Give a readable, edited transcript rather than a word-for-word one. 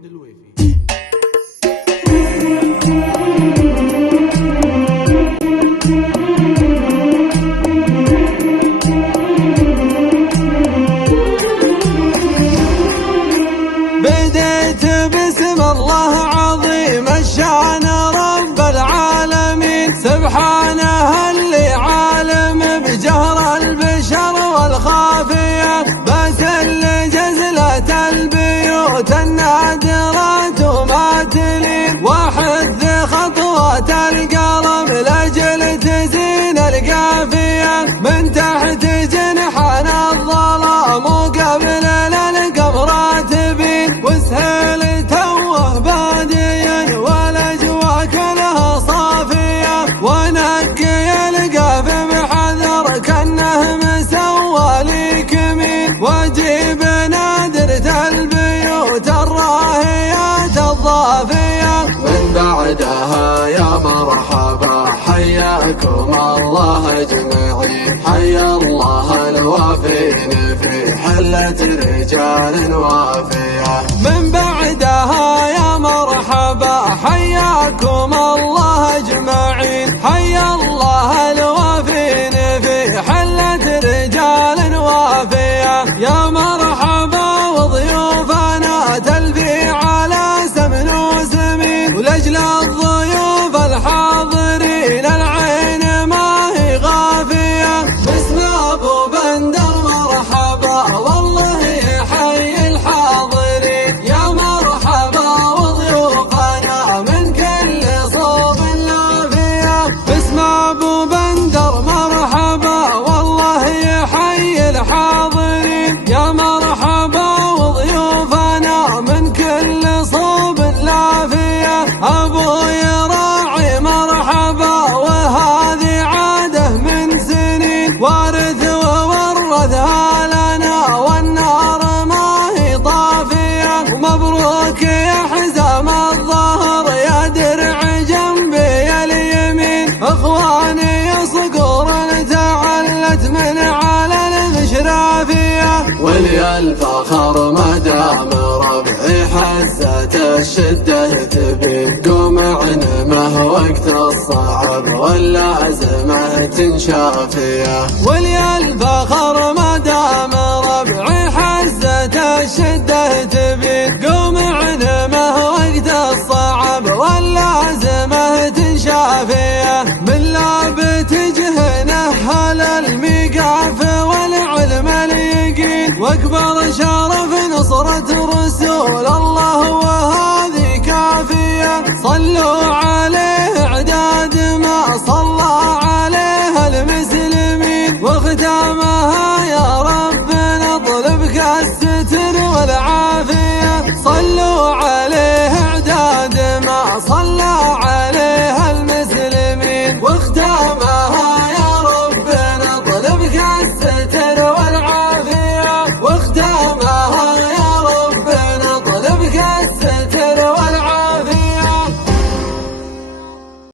بديت باسم الله عظيم الشان رب العالمين، سبحانه اللي عالم بجهر البشر والخافية، باسل جزلة البيوت النادرات وما تلين، وحث خطوات القلم لاجل تزين القافية، من تحت جنحان الظلام وقبل للقمر تبين، وسهل توه باديا والاجواء كلها صافية، ونقي القاف بحذر كانه مسوى لي كمين، واجيب نادرة البيوت الراهيات الضافية، من بعدها يا مرحبا حياكم الله اجمعين، حيا الله الوافين في حلة رجال وافية، من بعدها يا مرحبا حياكم الله اجمعين، حيا الله الوافين في حلة رجال وافية، يا مرحبا وضيوفنا تلفي على سمن وسمين، ولأجل الضيوف الحاضرين العين ما هي غافية، باسم ابو بندر مرحبا والله يحيي الحاضرين، يا مرحبا وضيوفنا من كل صوب لافية، باسم ابو بندر مرحبا والله يحيي الحاضرين، يا مرحبا وضيوفنا من كل صوب لافية، ابوي راعي مرحبا وهذه عاده من سنين، وارث وورثها لنا والنار ما هي طافية، ومبروك يا حزام الظهر يا درع جنبي اليمين، اخواني صقور تعلت من على المشرافية، ولي الفخر ما دام ربعي حزت الشدة تبين، قوم عنمه وقت الصعب واللازمة شافية، ولي الفخر ما دام ربعي حزت الشدة تبين، قوم عنمه وقت الصعب واللازمة شافية، من لابت جهنه هل الميقاف والعلم اليقين، واكبر شرف نصرة رسول الله وهذه كافية، صلوا عليه اعداد ما صلى عليه المسلمين، وختامها يا رب نطلبك الستر والعافية.